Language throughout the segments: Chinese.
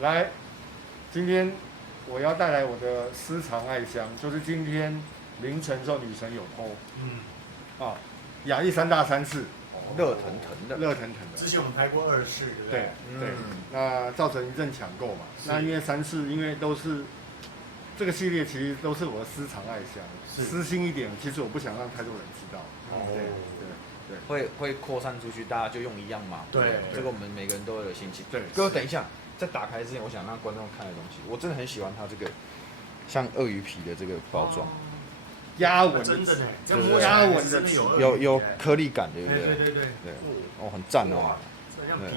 来，今天我要带来我的私藏爱香，就是今天凌晨时候女神有 PO，啊，亚历山大三世，热腾腾的，热腾腾的。之前我们拍过2世，对不对对？对，那造成一阵抢购嘛。那因为三世，因为都是这个系列，其实都是我的私藏爱香，私心一点，其实我不想让太多人知道。会扩散出去，大家就用一样嘛。对，这个我们每个人都有心情。对，哥，等一下，在打开之前，我想让观众看的东西，我真的很喜欢它这个像鳄鱼皮的这个包装，压纹真的呢，压纹的有颗粒感，对不对？对，哦，很赞哦。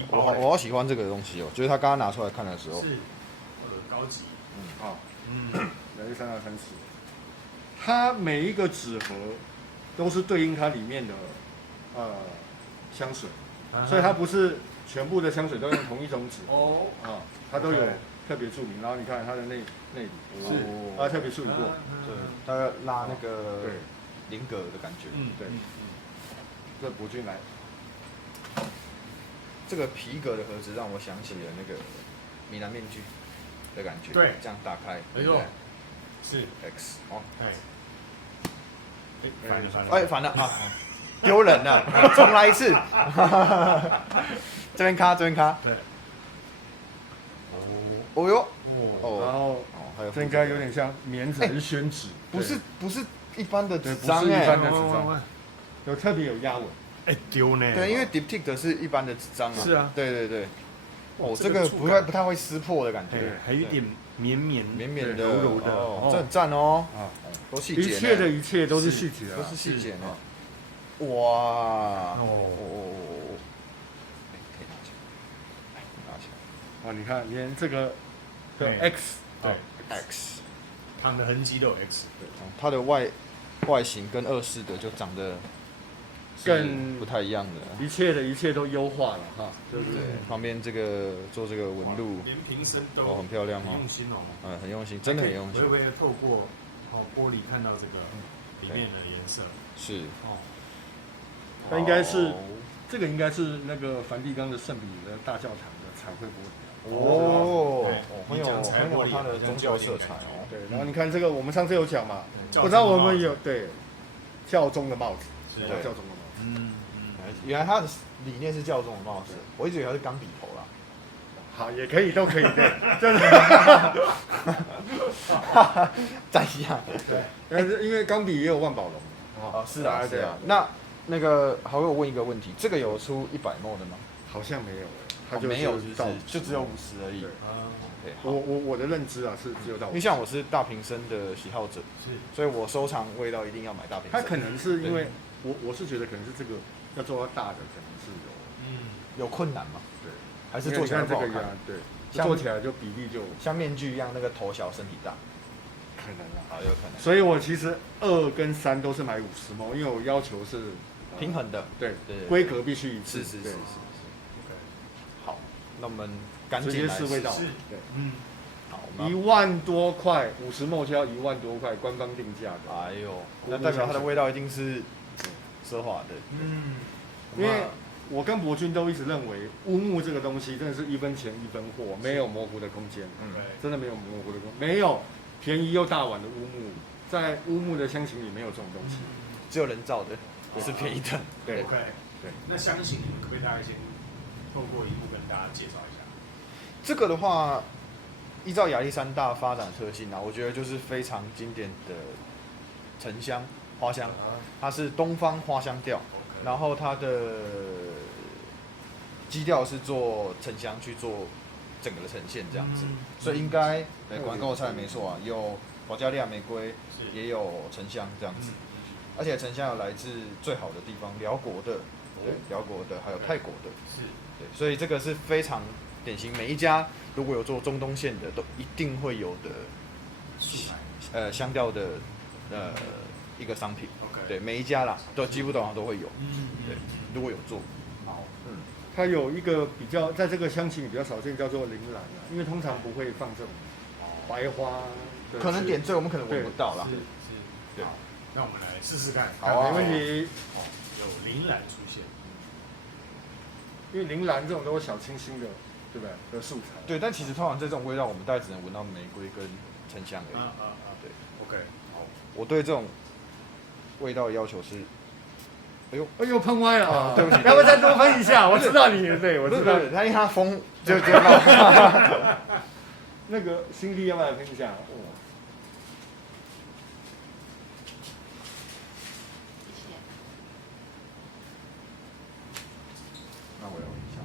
我好喜欢这个东西哦，就是他刚刚拿出来看的时候，是高级，亚历山大三世，它每一个纸盒都是对应它里面的香水，所以它不是全部的香水都用同一种纸哦，它都有特别注明。然后你看它的内里是它特别处理过，对，它要拉那个菱格的感觉，对。这博君来，这个皮革的盒子让我想起了那个米兰面具的感觉，对，这样打开，没错，是 X 哦，反了啊，丢人了，重来一次，这边卡，对，哦哟，然后还有这应该有点像棉纸还是宣纸，不是一般的纸不张是一般的纸张，有特别有压纹。丢呢？对，因为 Diptyque 是一般的纸张啊。是啊。对。哦，这个不太会撕破的感觉。对，还有一点绵的、柔柔的，这很赞哦。都细节。一切的一切都是细节啊，都是细节呢。哇！拿起来。你看，连这个的 X， X， 躺的痕迹都有 X。对，它的外形跟2世的就长得更不太一样的，一切都优化了哈，对不对？旁边这个做这个纹路，连瓶身都很漂亮哦，用心哦，很用心，真的很用心。会不会透过玻璃看到这个里面的颜色？是它应该是这个应该是那个梵蒂冈的圣彼得大教堂的彩绘玻璃很有它的宗教色彩哦。对，然后你看这个，我们上次有讲嘛，不知道我们有对教宗的帽子，教宗的帽子。原来他的理念是教宗的帽子，我一直以为他是钢笔头啦。好，也可以，都可以，对，真的。再一样，对，但是因为钢笔也有万宝龙。是啊。那个，好，我问一个问题，这个有出100ml的吗？好像没有，它就没有，就只有50而已。我的认知啊是只有到50，因为像我是大瓶身的喜好者，所以我收藏味道一定要买大瓶身。它可能是因为我是觉得可能是这个要做到大的，可能是有困难嘛？对，还是做起来不好看？对，做起来就比例就像面具一样，那个头小身体大，可能啊，有可能。所以我其实2跟3都是买50ml，因为我要求是平衡的，对，规格必须一致。是。好，那我们赶紧直接试味道。对，好，1万多块，50ml就要1万多块，官方定价的。哎呦，那代表它的味道一定是奢华的。因为我跟博君都一直认为乌木这个东西真的是1分钱1分货，没有模糊的空间。真的没有模糊的空间，没有便宜又大碗的乌木，在乌木的香型里没有这种东西，只有人造的，是便宜的。对。那香型可不可以大概先透过一幕跟大家介绍一下？这个的话，依照亚历山大发展特性啊，我觉得就是非常经典的沉香花香，它是东方花香调，然后它的基调是做沉香去做整个的呈现这样子，所以应该果然跟我猜的没错啊，有保加利亚玫瑰，也有沉香这样子，而且沉香有来自最好的地方，辽国的，对，辽国的，还有泰国的，对，所以这个是非常典型，每一家如果有做中东线的，都一定会有的，香调的一个商品，对，每一家啦，都几乎都会有，对，如果有做，它有一个比较在这个香型里比较少见，叫做铃兰啊，因为通常不会放这种白花，可能点缀我们可能闻不到啦，对，那我们来试试看，好，没问题。有铃兰出现，因为铃兰这种都是小清新的对不对？的素材。对，但其实通常这种味道，我们大概只能闻到玫瑰跟沉香而已。对 ，OK， 好。我对这种味道的要求是，哎呦，喷歪了啊！对不起，要不要再多喷一下？我知道你，对我知道。他因为他风就冒。那个新弟要不要来喷一下？那我要闻一下。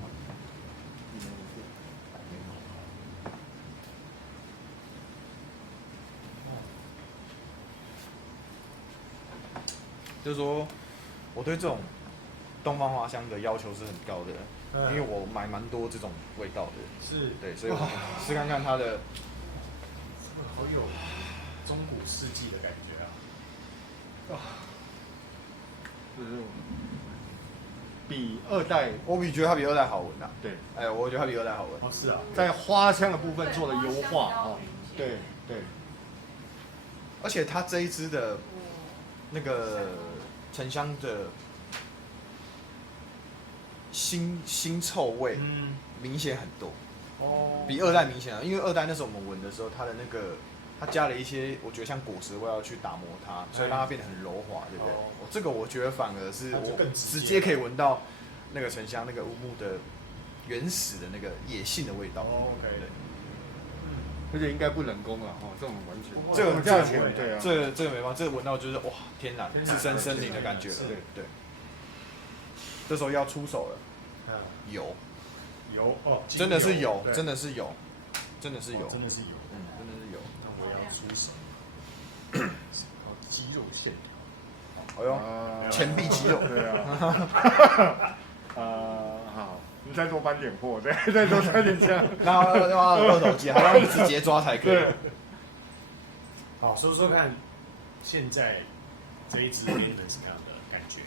就是说，我对这种东方花香的要求是很高的，因为我买蛮多这种味道的。是。对，所以我试看看它的。好有中古世纪的感觉啊！就是比二代，我觉得它比二代好闻啊。对，我觉得它比二代好闻。哦，是啊，在花香的部分做了优化哦。对对，而且它这一支的那个沉香的腥臭味，明显很多。哦，比二代明显啊，因为二代那时候我们闻的时候，它的那个它加了一些我觉得像果实的味道去打磨它，所以让它变得很柔滑，对不对？这个我觉得反而是我直接可以闻到那个沉香那个乌木的原始的那个野性的味道。OK， 对，而且应该不人工了哈，这种完全这个价钱对啊，这个没办法，这个闻到就是哇天然置身森林的感觉了。对，这时候要出手了，有哦，真的是有，真的是有，真的是有，真的是有，真的是有。那我要出手，靠肌肉线条，哎呦，前臂肌肉。对啊。好，你再多搬点货，对，再多搬点枪。然后要二头肌，还要直接抓才可以。好，说说看，现在这一支变成什么样的感觉？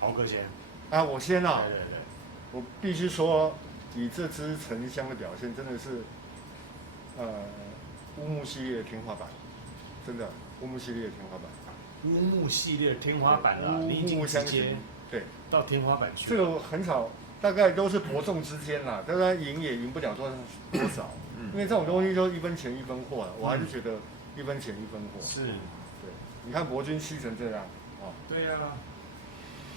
豪哥先。啊，我先啊。对。我必须说，以这支沉香的表现，真的是，乌木系列的天花板，真的乌木系列的天花板。乌木系列的天花板啊，你已经直接对到天花板去。这个很少，大概都是伯仲之间啦，当然赢也赢不了多少，因为这种东西就一分钱一分货了，我还是觉得一分钱一分货。是，对，你看博君吸成这样，哦。对呀。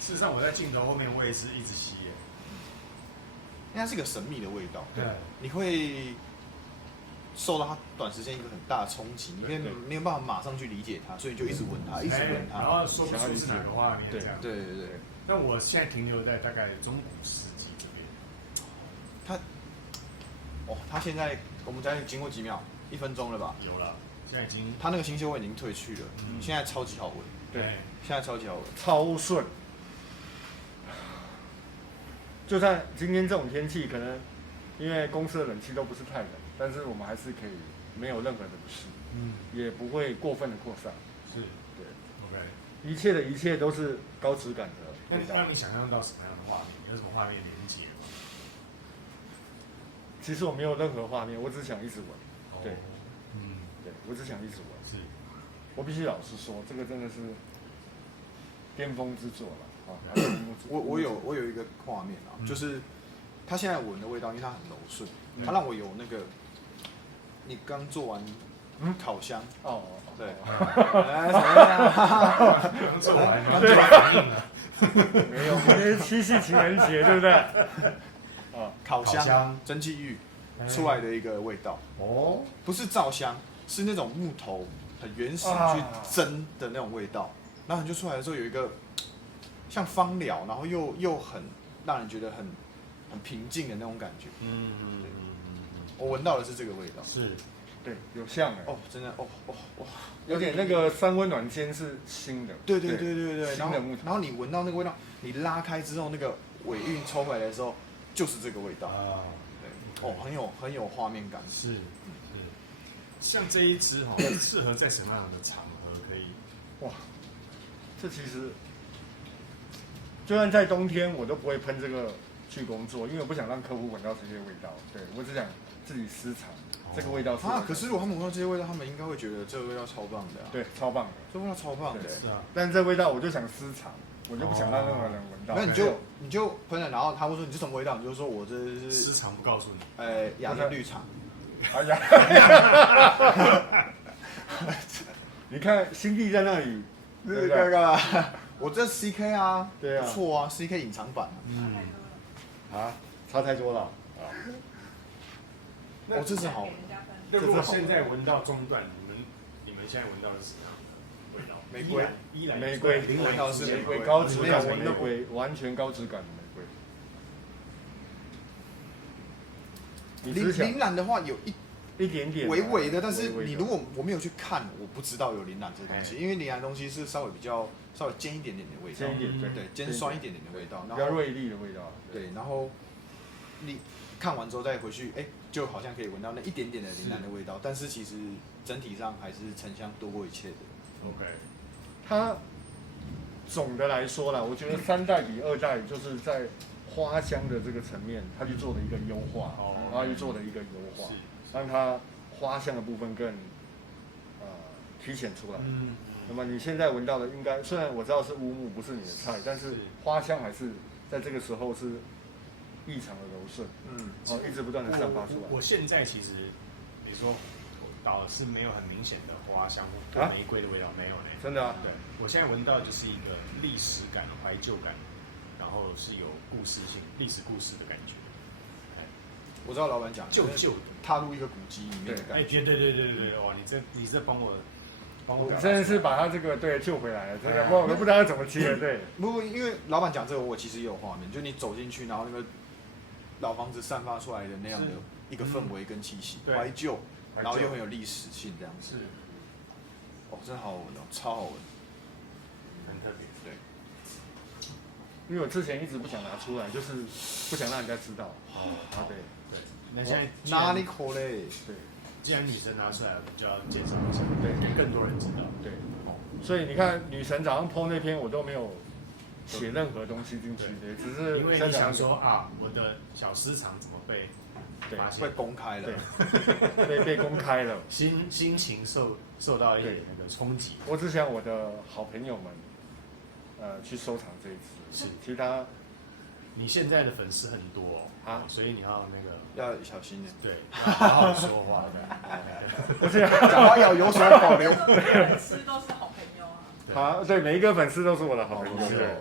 事实上，我在镜头后面我也是一直吸耶。因为它是一个神秘的味道，对，你会受到它短时间一个很大的冲击，你会没有办法马上去理解它，所以就一直闻它，一直闻它，然后说不出是哪个画面这样。对。那我现在停留在大概中古世纪这边。它现在我们才经过几秒，1分钟了吧？有了，现在已经。它那个腥臭味已经退去了，现在超级好闻。对，现在超级好闻，超顺。就算今天这种天气，可能因为公司的冷气都不是太冷，但是我们还是可以没有任何的不适，也不会过分的扩散。是，对 ，OK， 一切都是高质感的。那让你想象到什么样的画面？有什么画面连接吗？其实我没有任何画面，我只想一直闻。对，对，我只想一直闻。是，我必须老实说，这个真的是巅峰之作了。我有一个画面啊，就是它现在闻的味道，因为它很柔顺，它让我有那个你刚做完烤箱哦，对，刚做完反应了，没有，今天七夕情人节，对不对？啊，烤箱蒸汽浴出来的一个味道哦，不是皂香，是那种木头很原始去蒸的那种味道，然后你就出来的时候有一个。像芳疗，然后又很让人觉得很平静的那种感觉。我闻到的是这个味道。是，对，有像哎。哦，真的哦，有点那个三温暖间是新的。对。然后你闻到那个味道，你拉开之后，那个尾韵抽回来的时候，就是这个味道。对。哦，很有画面感。是。像这一支适合在什么样的场合可以？哇，这其实。就算在冬天，我都不会喷这个去工作，因为我不想让客户闻到这些味道。对，我只想自己私藏这个味道。可是如果他们闻到这些味道，他们应该会觉得这个味道超棒的。对，超棒的，这味道超棒的。是啊。但这味道我就想私藏，我就不想让任何人闻到。那你就喷了，然后他会说你是什么味道，你就说我这是市场不告诉你。雅典绿茶。哎呀，你看新地在那里，对不对？我这 CK 啊，对啊，不错啊 ，CK 隐藏版。啊，差太多了。哦，这是好。那如果现在闻到中段，你们现在闻到的是什么样的味道？玫瑰，玫瑰，闻到是玫瑰，高质感的玫瑰，完全高质感的玫瑰。铃兰的话有一点点微微的，但是你如果我没有去看，我不知道有铃兰这东西，因为铃兰东西是稍微尖一点点的味道，尖一点，对，尖酸一点点的味道，比较锐利的味道。对，然后你看完之后再回去，就好像可以闻到那一点点的铃兰的味道，但是其实整体上还是沉香多过一切的。OK， 它总的来说啦，我觉得3代比2代就是在花香的这个层面，它去做了一个优化，它去做了一个优化，让它花香的部分更体现出来。那么你现在闻到的应该，虽然我知道是乌木不是你的菜，但是花香还是在这个时候是异常的柔顺，一直不断的散发出来。我现在其实你说倒是没有很明显的花香或玫瑰的味道，没有呢。真的啊？对，我现在闻到就是一个历史感、怀旧感，然后是有故事性、历史故事的感觉。我知道老板讲旧的踏入一个古迹里面的感觉。对，哇，你这帮我真的是把他这个救回来了，真的，我都不知道怎么接。对，不，因为老板讲这个，我其实也有画面，就你走进去，然后那个老房子散发出来的那样的一个氛围跟气息，怀旧，然后又很有历史性这样子。哦，真的好好闻哦，超好闻，很特别。对，因为我之前一直不想拿出来，就是不想让人家知道。对。那现在哪里可嘞？对。既然女神拿出来了，就要介绍一下，对，更多人知道。对，所以你看，女神早上 po 那篇我都没有写任何东西进去的，只是因为你想说啊，我的小私藏怎么被发现？被公开了，对，被公开了，心情受到一点那个冲击。我只想我的好朋友们，去收藏这一次，其他。你现在的粉丝很多所以你要那个要小心点，对，好好说话的，不是讲话要有所保留。粉丝都是好朋友啊。对，每一个粉丝都是我的好朋友，对。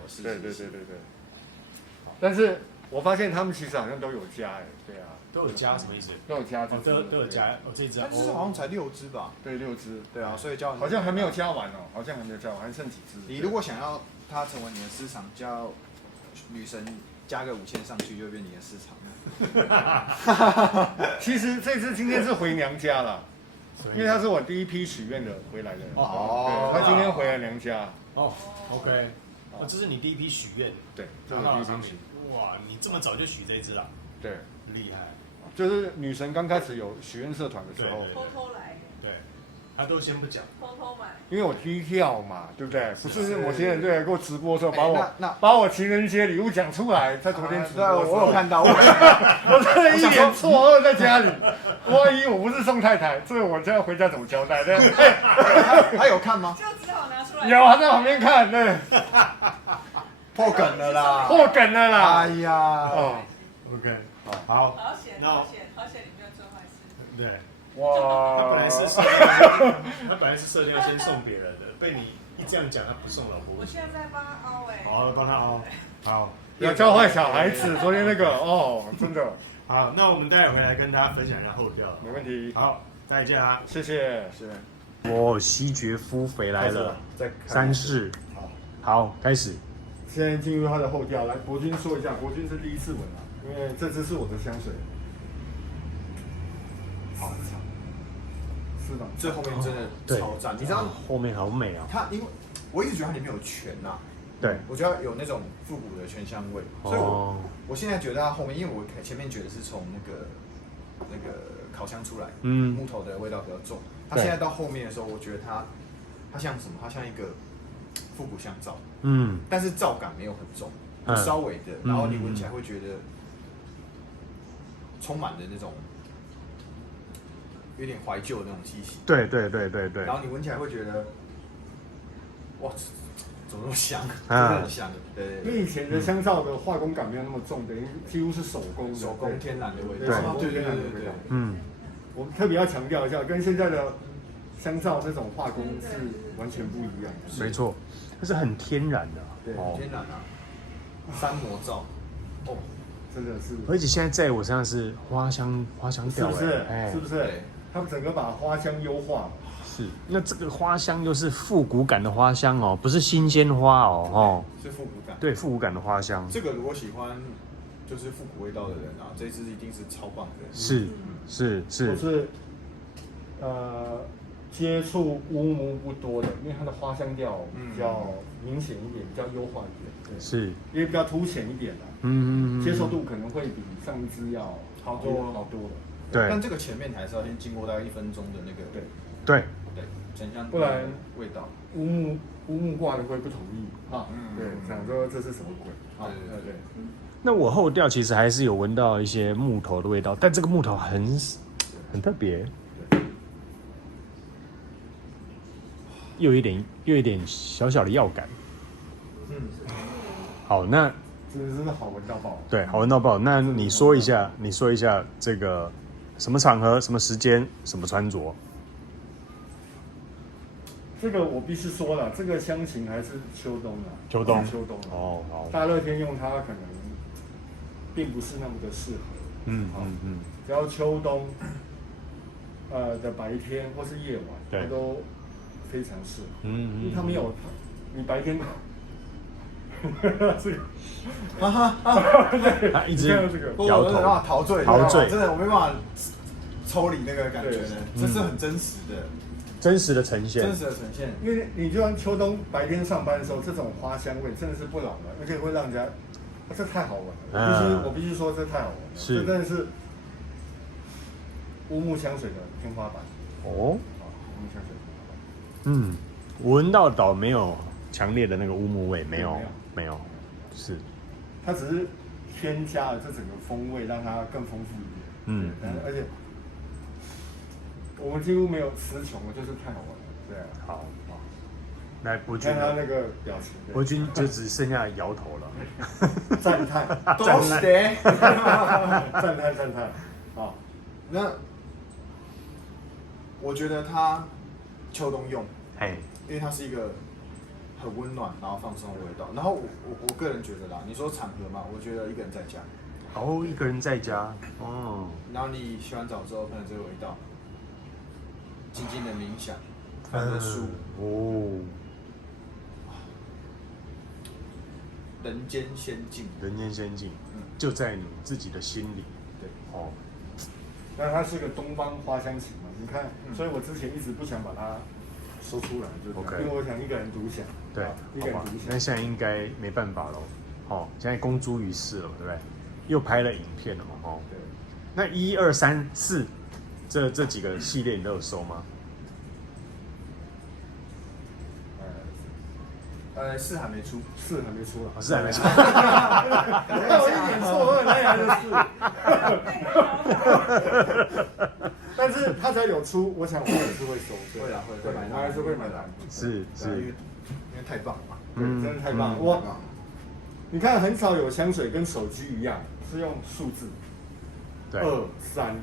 但是我发现他们其实好像都有加对啊，都有加什么意思？都有加，都有加，这只，但是好像才6只吧？对，6只，对啊，所以叫好像还没有加完好像还没有加完，还剩几只。你如果想要它成为你的私藏，叫女神加个5000上去，就会变你的市场。其实这次今天是回娘家了，因为他是我第一批许愿的回来的。对，他今天回来娘家。OK， 这是你第一批许愿。对，这是第一批许。哇，你这么早就许这一只了？对，厉害。就是女神刚开始有许愿社团的时候，偷偷来。对，他都先不讲，偷偷买。因为我低调嘛，对不对？不是某些人给我直播的时候把我情人节礼物讲出来，在昨天直播，我有看到，我真的一脸错愕在家里。万一我不是送太太，这个我就要回家怎么交代？对，他有看吗？就只好拿出来。有，他在旁边看，对。破梗了啦！破梗了啦！哎呀，OK， 好，好险，好险，你没有做坏事。对，哇，他本来是设定要先送别人的，被你一这样讲，他不送老婆。我现在在帮他凹好，帮他凹，好，不要教坏小孩子。昨天那个真的。好，那我们待会回来跟大家分享一下后调。没问题。好，再见啊！谢谢。西决夫肥来了，3世。好，开始。现在进入它的后调，来，国军说一下，国军是第一次闻啊，因为这支是我的香水。好，是的，这后面真的超赞，你知道后面好美啊！它因为我一直觉得它里面有醛呐，对，我觉得有那种复古的醛香味，所以我现在觉得它后面，因为我前面觉得是从那个烤箱出来，木头的味道比较重，它现在到后面的时候，我觉得它像什么？它像一个复古香皂，但是皂感没有很重，稍微的，然后你闻起来会觉得充满了那种有点怀旧的那种气息，对，然后你闻起来会觉得，哇，怎么那么香？真的很香。对，因为以前的香皂的化工感没有那么重，等于几乎是手工天然的味对，道。手工天然的味道。嗯，我特别要强调一下，跟现在的香皂那种化工是完全不一样的。没错，它是很天然的。对，天然啊，三魔皂。哦，真的是。而且现在在我身上是花香调，是不是？哎，是不是？他们整个把花香优化了。是，那这个花香又是复古感的花香哦，不是新鲜花哦，是复古感。对，复古感的花香。这个如果喜欢就是复古味道的人啊，这支一定是超棒的。是，就是接触乌木不多的，因为它的花香调比较明显一点，比较优化一点，是，也比较凸显一点啦。接受度可能会比上一支要好多了。对，但这个前面还是要先经过大概1分钟的那个对，沉香，不然味道乌木挂的会不同意哈。对，想说这是什么鬼？对。那我后调其实还是有闻到一些木头的味道，但这个木头很特别，又有一点小小的药感。好，那真的好闻到爆。对，好闻到爆。那你说一下这个什么场合、什么时间、什么穿着？这个我必须说了，这个香型还是秋冬的。秋冬。哦，好。大热天用它可能并不是那么的适合。只要秋冬的白天或是夜晚，它都非常适合。因为它没有你白天这个，他一直摇头，陶醉，真的我没办法抽离那个感觉呢，这是很真实的。真实的呈现，因为你就算秋冬白天上班的时候，这种花香味真的是不老的，而且会让人家，这太好闻了。我必须说这太好闻了，这真的是乌木香水的天花板。乌木香水。闻到倒没有强烈的那个乌木味，没有，是，它只是添加了这整个风味，让它更丰富一点。而且。我们几乎没有词穷了，就是太好玩了。对啊，好，来博君，看他那个表情，博君就只剩下摇头了，赞叹，都是的，赞叹。好，那我觉得它秋冬用，因为它是一个很温暖然后放松的味道。然后我个人觉得啦，你说场合嘛，我觉得一个人在家，一个人在家，然后你洗完澡之后，喷这个味道。静静的冥想，看着书，人间仙境，就在你自己的心里。对，那它是个东方花香型嘛？你看，所以我之前一直不想把它说出来，因为我想一个人独享。对，一个人独享。那现在应该没办法喽，现在公诸于世了，对不对？又拍了影片了嘛，对。那1、2、3、4。这几个系列你都有收吗？4还没出，4还没出了，4还没出。我一点错愕，哪里来的4？但是他只要有出，我想我还是会收，会买，我还是会买的。是，因为太棒了，真的太棒了。你看，很少有香水跟手机一样是用数字，2、3。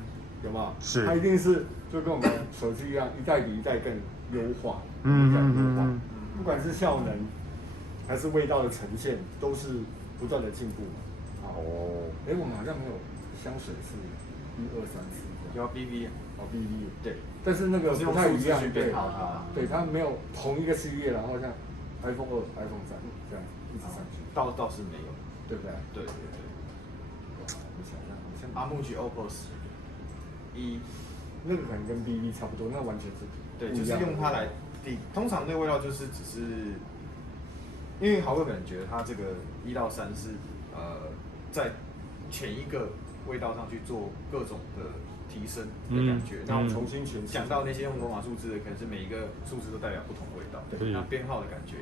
有没有？是，它一定是就跟我们手机一样，一代比一代更优化。不管是效能还是味道的呈现，都是不断的进步。我们好像没有香水是1、2、3、4，有 BV， BV， 对，但是那个不太一样，对，它没有同一个系列，然后像 iPhone 2、iPhone 3这样一直上去，倒是没有，对不对？对。我想想，阿木吉 Opus。那个可能跟 BB 差不多，那完全是对，就是用它来定。通常那个味道就是只是，因为好客可能觉得它这个1到3是在前一个味道上去做各种的提升的感觉，然后重新讲到那些用罗马数字的，可能是每一个数字都代表不同味道，对，那编号的感觉。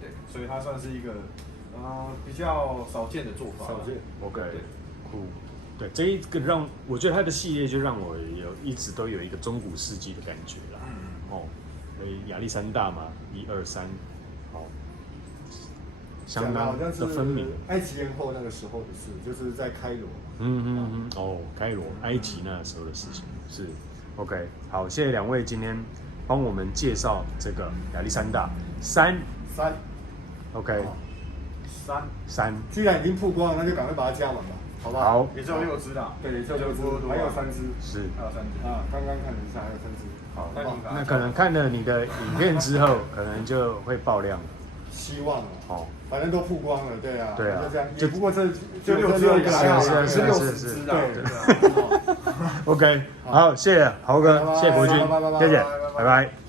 对，所以它算是一个比较少见的做法。少见 ，OK， 酷。对，这一个我觉得它的系列就让我一直都有一个中古世纪的感觉啦。所以亚历山大嘛，1、2、3，相当的分明。埃及艳后那个时候的事，就是在开罗。哦，开罗，埃及那时候的事情是 OK。好，谢谢两位今天帮我们介绍这个亚历山大3 OK 3，既然已经曝光了，那就赶快把它加满吧，好不好？好，也只有6只啦，对，只有6只，还有3只，是还有3只啊，刚刚看了一下，还有3只。好，那可能看了你的影片之后，可能就会爆量了。希望了，好，反正都曝光了，对啊，对啊就这样，也不过这6只而已啦，是60只啦，对，OK，好，谢谢豪哥，谢谢国军，谢谢，拜拜。